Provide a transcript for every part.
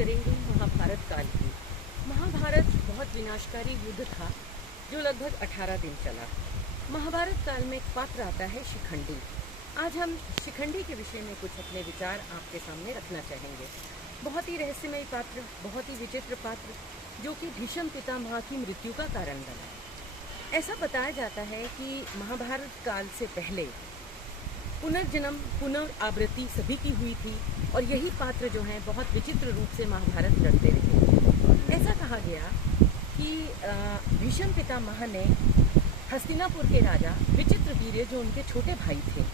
करेंगे महाभारत काल की। महाभारत बहुत विनाशकारी युद्ध था जो लगभग 18 दिन चला। महाभारत काल में एक पात्र आता है शिखंडी। आज हम शिखंडी के विषय में कुछ अपने विचार आपके सामने रखना चाहेंगे। बहुत ही रहस्यमय पात्र, बहुत ही विचित्र पात्र, जो कि भीष्म पितामह की मृत्यु का कारण बना। ऐसा बताया जाता है कि महाभारत काल से पहले पुनर्जन्म पुनरावृत्ति सभी की हुई थी और यही पात्र जो हैं बहुत विचित्र रूप से महाभारत लड़ते रहे। ऐसा कहा गया कि भीष्म पितामह ने हस्तिनापुर के राजा विचित्रवीर्य जो उनके छोटे भाई थे,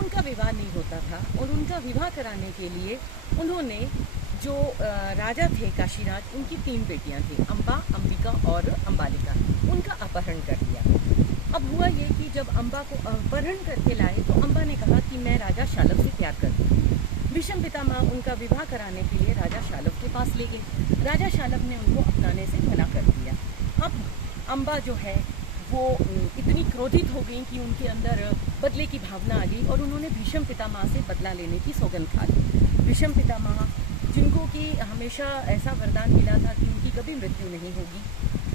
उनका विवाह नहीं होता था और उनका विवाह कराने के लिए उन्होंने जो राजा थे काशीराज, उनकी 3 बेटियां थी, अम्बा, अंबिका और अंबालिका, उनका अपहरण कर लिया। अब हुआ ये कि जब अम्बा को अपहरण करके लाए तो अम्बा ने कहा कि मैं राजा शालव से प्यार करती हूँ। भीष्म पितामह उनका विवाह कराने के लिए राजा शालव के पास ले गए। राजा शालव ने उनको अपनाने से मना कर दिया। अब अम्बा जो है वो इतनी क्रोधित हो गई कि उनके अंदर बदले की भावना आ गई और उन्होंने भीष्म पितामह से बदला लेने की सौगंध खा ली। भीष्म पितामह जिनको कि हमेशा ऐसा वरदान मिला था कि उनकी कभी मृत्यु नहीं होगी,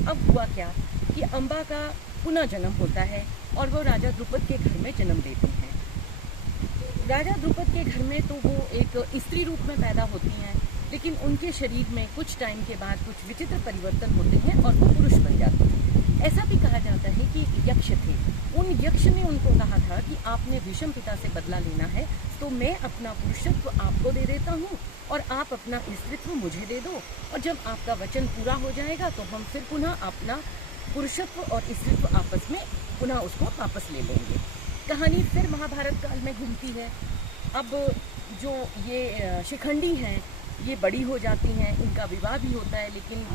अब हुआ क्या कि अम्बा का पुनः जन्म होता है और वो राजा द्रुपद के घर में जन्म लेती हैं। राजा द्रुपद के घर में तो वो एक स्त्री रूप में पैदा होती हैं, लेकिन उनके शरीर में कुछ टाइम के बाद कुछ विचित्र परिवर्तन होते हैं और वो पुरुष बन जाती हैं। ऐसा भी कहा जाता है कि यक्ष थे, उन यक्ष ने उनको कहा था कि आपने भीष्म पिता से बदला लेना है तो मैं अपना पुरुषत्व आपको दे देता हूँ और आप अपना स्त्रीत्व मुझे दे दो, और जब आपका वचन पूरा हो जाएगा तो हम फिर पुनः अपना पुरुषत्व और स्त्रीत्व आपस में पुनः उसको वापस ले लेंगे। कहानी फिर महाभारत काल में घूमती है। अब जो ये शिखंडी हैं ये बड़ी हो जाती हैं, इनका विवाह भी होता है, लेकिन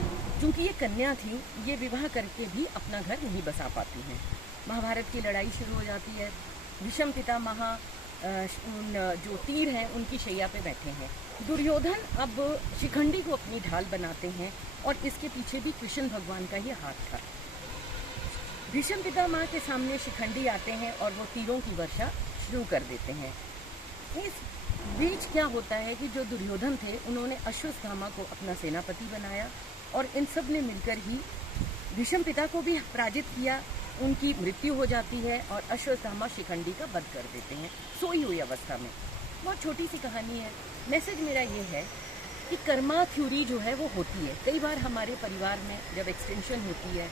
चूंकि ये कन्या थी ये विवाह करके भी अपना घर नहीं बसा पाती हैं। महाभारत की लड़ाई शुरू हो जाती है। भीष्म पितामह उन जो तीर हैं उनकी शैया पे बैठे हैं। दुर्योधन अब शिखंडी को अपनी ढाल बनाते हैं और इसके पीछे भी कृष्ण भगवान का ही हाथ था। भीष्म पितामह के सामने शिखंडी आते हैं और वो तीरों की वर्षा शुरू कर देते हैं। इस बीच क्या होता है कि जो दुर्योधन थे उन्होंने अश्वत्थामा को अपना सेनापति बनाया और इन सब ने मिलकर ही भीष्म पिता को भी पराजित किया। उनकी मृत्यु हो जाती है और अश्वत्थामा शिखंडी का वध कर देते हैं सोई हुई अवस्था में। बहुत छोटी सी कहानी है। मैसेज मेरा ये है कि कर्मा थ्योरी जो है वो होती है। कई बार हमारे परिवार में जब एक्सटेंशन होती है,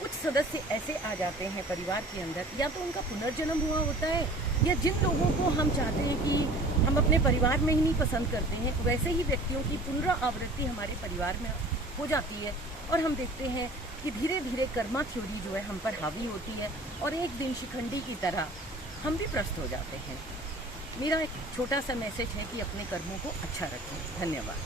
कुछ सदस्य ऐसे आ जाते हैं परिवार के अंदर, या तो उनका पुनर्जन्म हुआ होता है या जिन लोगों को हम चाहते हैं कि हम अपने परिवार में ही नहीं पसंद करते हैं, वैसे ही व्यक्तियों की पुनरावृत्ति हमारे परिवार में हो जाती है और हम देखते हैं कि धीरे धीरे कर्मा थ्योरी जो है हम पर हावी होती है और एक दिन शिखंडी की तरह हम भी प्रस्त हो जाते हैं। मेरा एक छोटा सा मैसेज है कि अपने कर्मों को अच्छा रखें। धन्यवाद।